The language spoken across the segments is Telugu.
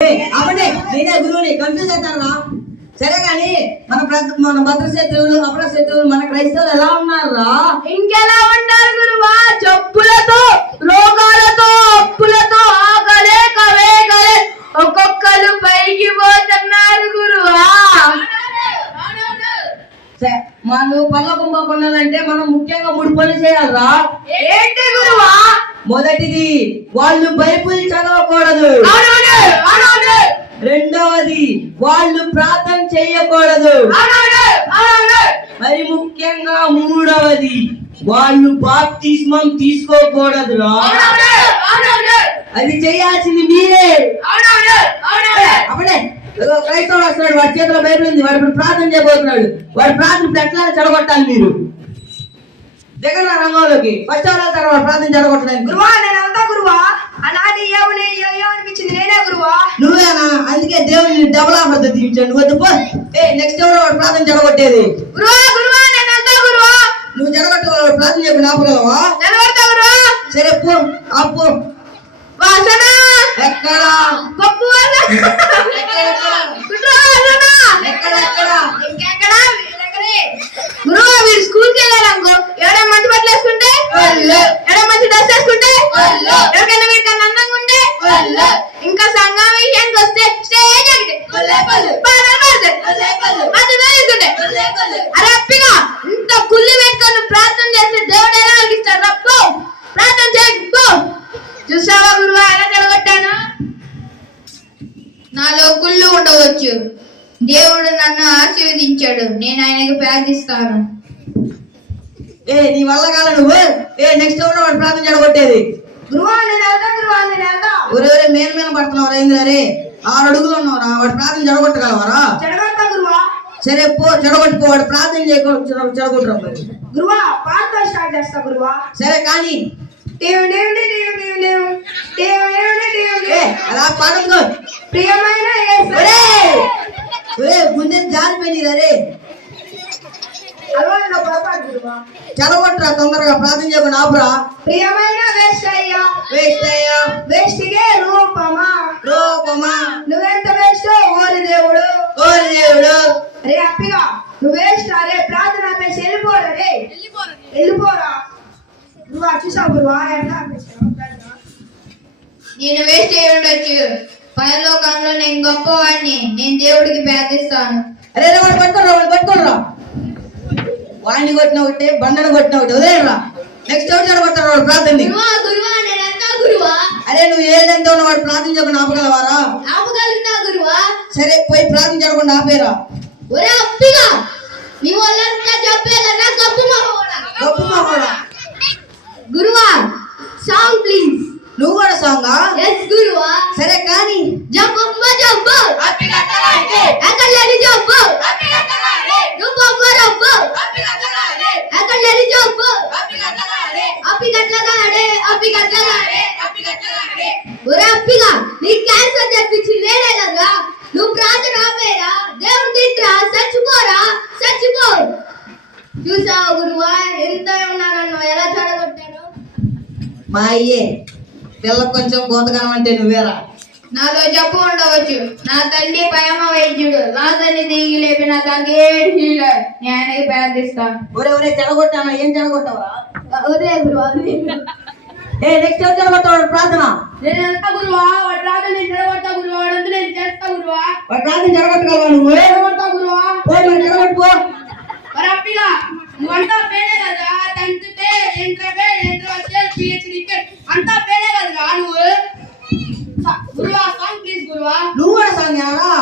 అప్పుడే నేనే గురువుని కన్ఫ్యూజ్ అవుతారా? సరే కానీ మన భద్రశత్రువులు అపరశత్రువులు మన క్రైస్తవులు ఎలా ఉన్నారా? ఇంకెలా ఉంటారు గురువా? జబ్బులతో, రోగాలతో, అప్పులతో, ఆకలేక వేగలే ఒక్కొక్కరు పైకి పోతున్నారు గురువా. మనం పల్లకుంభకుండాలంటే మనం ముఖ్యంగా 3 పనులు చేయాలరా. ఏంటి గురువా? మొదటిది వాళ్ళు బైబిల్ చదవకూడదు. రెండవది వాళ్ళు ప్రార్థన చేయకూడదు. మరి ముఖ్యంగా మూడవది వాళ్ళు బాప్తిస్మం తీసుకోకూడదురా. అది చేయాల్సింది మీరే. అప్పుడే క్రైస్తవుడు వస్తున్నాడు, వాడి చేతిలో బైబిల్ ఉంది, వాడు ఇప్పుడు ప్రార్థన చేయబోతున్నాడు. వాడి ప్రార్థన ఎట్లా చెడగొట్టాలి మీరు? దగ్గర రంగంలోకి ఫస్ట్ ఎవరు వెళ్తారు వాడు ప్రార్థన చెడగొట్టడానికి? గురువా నేను అంతా గురువా. అలాంటి ఏమనిపించింది నేనే గురువా. నువ్వేనా? అందుకే దేవుని డబుల్ ఆఫర్ తీర్చాడు. నువ్వు వద్దు. నెక్స్ట్ ఎవరు వాడు ప్రార్థన చెడగొట్టేది? గురువా గురువా నేను అంతా గురువా. నువ్వు చెడగొట్టే ప్రార్థన చెప్పి ఆపగలవా? చెడగొడతా గురువా. సరే పో ఆపు. వాసన ఎక్కడ? పప్పు వాసన గురువా మీరు స్కూల్కి వెళ్ళారనుకో, ఎవరైనా మంచి బట్టలు వేసుకుంటే ఎవరైనా మంచి డ్రెస్ వేసుకుంటే ఎవరికైనా వీరికన్నా అందంగా ఉంటే ఇంకా సంఘం విషయానికి వస్తే స్టేజ్ అరే అప్పిగా ఇంత కుళ్ళి పెట్టుకొని ప్రార్థన చేస్తే దేవుడు ఎలా అలిగిస్తాడు? రప్పు ప్రార్థన చేయకు. చూసావా గురువా ఎలా చెడగొట్టాను? నాలో కుళ్ళు ఉండవచ్చు, దేవుడు నన్ను ఆశీర్వదించాడు, నేను ఆయనకు ప్రార్థిస్తాను. నీ వల్ల కాదు. నువ్వు నెక్స్ట్ ఎవరు వాడు ప్రార్థన చెడగొట్టేది? గురువా నేను వెళ్తా గురువా నేను వెళ్తా. ఒరే మేలు పడుతున్నావు రైంద్రే, 6 అడుగులు ఉన్నావురా, వాడు ప్రార్థన చెడగొట్టగలవరా? చెడగొడతా గురువా. సరే పో చెడగొట్టుకో, వాడు ప్రార్థన చెడగొట్టరా. గురువా పాటతో స్టార్ట్ చేస్తా గురువా. సరే కానీ అలా పాడుకో. ప్రియమైన గుండె జారిపోయినా రే, చెడగొట్టరా తొందరగా, ప్రార్థన చేయకుండా ఆపురా. ప్రియమైన వేష్టిగే రూపమా నువ్వెంత వేస్ట్ ఓరి దేవుడు. రే అప్పిగా నువ్వు వేస్ట్ రే, ప్రార్థన ఆపేసి వెళ్ళిపోరా రే, వెళ్ళిపోరా. గురువా చూసావు గురువా ఎట్లా? నేను వేస్ట్ అయి ఉండొచ్చు, పరలోకంలో నేను గొప్పవాడిని, నేను దేవుడికి ప్రార్థిస్తాను. అరే వాడు పట్టుకోరా, వాడిని కొట్టిన ఒకటి, బండను కొట్టిన ఒకటి, వదిలేరా. నెక్స్ట్ ఎవరు చెడగొట్టారు వాడు ప్రార్థన? అరే నువ్వు ఏదెంత ఉన్న వాడు ప్రార్థన చేయకుండా ఆపగలవారా? ఆపగలుగుతా గురువా. సరే పోయి ప్రార్థన చేయకుండా ఆపేరా. ఒరే అప్పిగా నీ వాళ్ళంతా చెప్పేదన్నా గప్పు మగోడా. గురువా సాంగ్ ప్లీజ్. నువ్వు కూడా సాంగా? ఎస్ గురువా. సరే కానీ జబ్బమ్మ జబ్బు అప్పిగట్టలాడే అకల్లరి జబ్బు అప్పిగట్టలాడే నువ్వమ్మ రబ్బు అప్పిగట్టలాడే అకల్లరి జబ్బు అప్పిగట్టలాడే ఒరే అప్పిగా నీ క్యాన్సర్ తెప్పించి లేడేలాగా నువ్వు ప్రార్థన ఆపేరా, దేవుడు తిట్రా, చచ్చిపోరా చచ్చిపో. చూసావు గురువా ఎంత ఉన్నారన్నో ఎలా చెడగొట్టాను. మా అయ్యే పిల్ల కొంచెం గోతగనం అంటే నువ్వేరా. నాలో జబ్బు ఉండవచ్చు, నా తల్లి పయమ వైద్యుడు, నా తల్లి దిగి లేపి నా తంగేడ్ హీలర్, నేను ఆయనకి ప్రార్థిస్తాను. ఒరే చెడగొట్టానా? ఏం చెడగొట్టావరా? ఒరే గురువా నెక్స్ట్ ఎవరు చెడగొట్టాడు ప్రార్థన? నేను ఎంత గురువా వాడు ప్రార్థన నేను చెడగొడతా గురువా, వాడు నేను చేస్తా గురువా. వాడు ప్రార్థన చెడగొట్టగలవా నువ్వు? చెడగొడతా గురువా. చెడగొట్టుకో. మరి అప్పిగా నువ్వంతా పేరే కదా, 10th పే ఇంటర్ వచ్చే PhD పే అంతా పేరే కదా నువ్వు. గురువా సాంగ్ ప్లీజ్ గురువా. నువ్వు కూడా సాంగ్ ఏరా?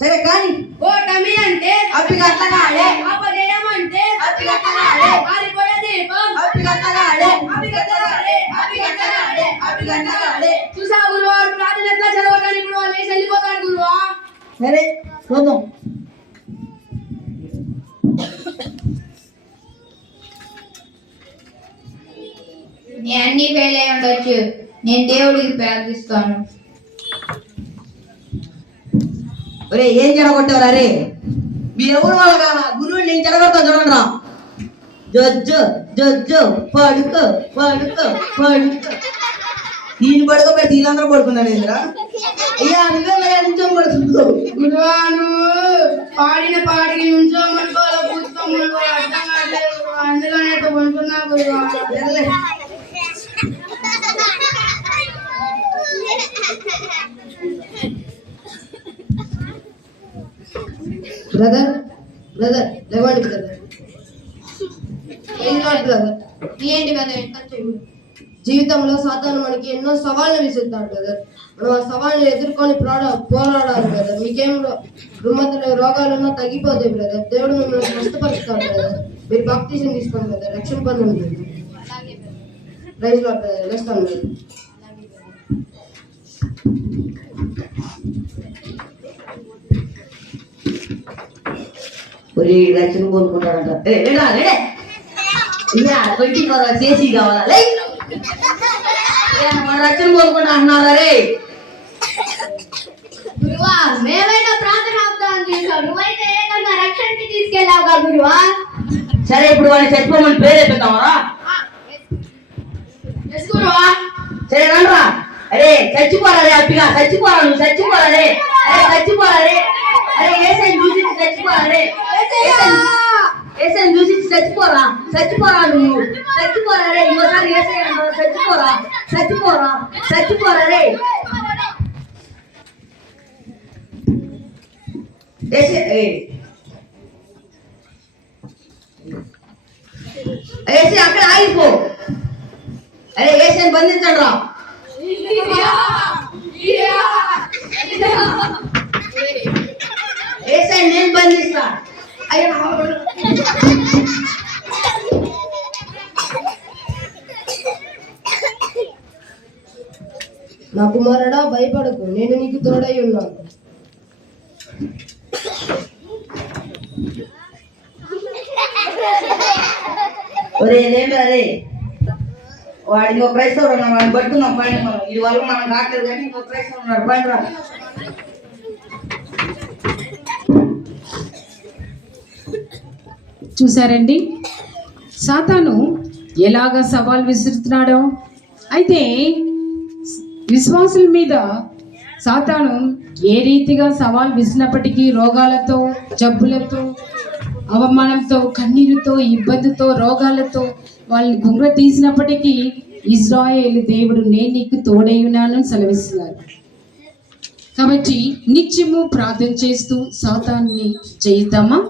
సరే కానీ ఓ టమి అంటే అప్పిగట్టలాడే, ఆపదేయమంటే అప్పిగట్టలాడే, ఆరిపోయే దీపం అప్పిగట్టలాడే. చూసా గురువా ప్రార్థన ఎట్లా చదవడానికి గురువా లేచి వెళ్ళిపోతాడు గురువా. సరే చూద్దాం. నేను అన్ని ఫెయిల్ అయి ఉండొచ్చు, నేను దేవుడికి ప్రార్థిస్తాను. ఒరే ఏం చెడగొట్టావురా రే? మీ ఎవరు వాళ్ళ కాదా? గురువు నేను చెడగొడతా చూడండి రా. జజ్జు జజ్జు పడుకో పడుకో పడుకో. ఈయన పడుకోబెడితే వీళ్ళందరూ పడుకున్నాడు ఏంద్రా? అయ్యా నువ్వేమయ్యా నిల్చోబడుతున్నావు? గురువా నువ్వు పాడిన పాడికి నుంచో మనకోలో కూర్చోమనుకో అర్థం కావట్లేదు గురువా. అందుకనే ఇట్లా పడుకున్నా గురువా. సరేలే. బ్రదర్ బ్రదర్ లేవండి బ్రదర్. ఏం కాదు బ్రదర్. ఏంటి బ్రదర్ ఎంత చెయ్యి. జీవితంలో సాతాను మనకి ఎన్నో సవాళ్ళను విసురుతాడు బ్రదర్. మనం ఆ సవాళ్ళని ఎదుర్కొని పోరాడాలి బ్రదర్. మీకేం రుమ్మతులు రోగాలున్నా తగ్గిపోతాయి బ్రదర్. దేవుడు మిమ్మల్ని కష్టపరుస్తాడు బ్రదర్. మీరు బాప్టిజం తీసుకోండి బ్రదర్. రక్షణ పొందండి ప్రైజ్ లార్డ్ బ్రదర్. లేస్తాను బ్రదర్. ఒరే రచన కోరుకుంటాడంట. లేడా లేడే అయ్యా 24 చేసి కావాలా లే. మన రచన కోరుకుంటా అంటున్నారా రే? గురువా మేమైనా ప్రార్థన ఆపుతామని చేశావు. నువ్వైతే ఏదన్నా రక్షణకి తీసుకెళ్ళావుగా గురువా. సరే ఇప్పుడు వాడిని చచ్చిపోమని పేరు ఎత్తుతావరా? గురువా సరే రండ్రా. అరే చచ్చిపోరా రే అప్పిగా, చచ్చిపోరా నువ్వు, చచ్చిపోరా రే. అరే చచ్చిపోరా రే. అరే ఏసై చూసి చచ్చిపోరా రే. ఏసై చూసి చచ్చిపోరా, చచ్చిపోరా నువ్వు, చచ్చిపోరా రే. ఇంకోసారి ఏసై అంటారా? చచ్చిపోరా, చచ్చిపోరా, చచ్చిపోరా రే. ఏసై అక్కడ ఆగిపో. అరే ఏసైని బంధించండి రా. ఏసై నేను బంధిస్తా. అయ్యా నా కుమారుడా భయపడకు, నేను నీకు తోడై ఉన్నాను. ఒరే లేదా రే, వాడు ఇంకో క్రైస్తవుడు ఉన్నాడు, వాడిని పట్టుకున్నాం పైన. మనం ఇది వల్ల మనం కావట్లేదు కానీ ఇంకో క్రైస్తవుడు ఉన్నాడు, పైన రా. చూసారండి సాతాను ఎలాగ సవాల్ విసురుతున్నాడో. అయితే విశ్వాసుల మీద సాతాను ఏ రీతిగా సవాల్ విసిరినప్పటికీ రోగాలతో, జబ్బులతో, అవమానంతో, కన్నీరుతో, ఇబ్బందితో, రోగాలతో వాళ్ళని గుంగ్ర తీసినప్పటికీ ఇజ్రాయేలు దేవుడు నేను నీకు తోడై ఉన్నానని సెలవిస్తున్నారు. కాబట్టి నిత్యము ప్రార్థన చేస్తూ సాతాన్ని జయిద్దామా?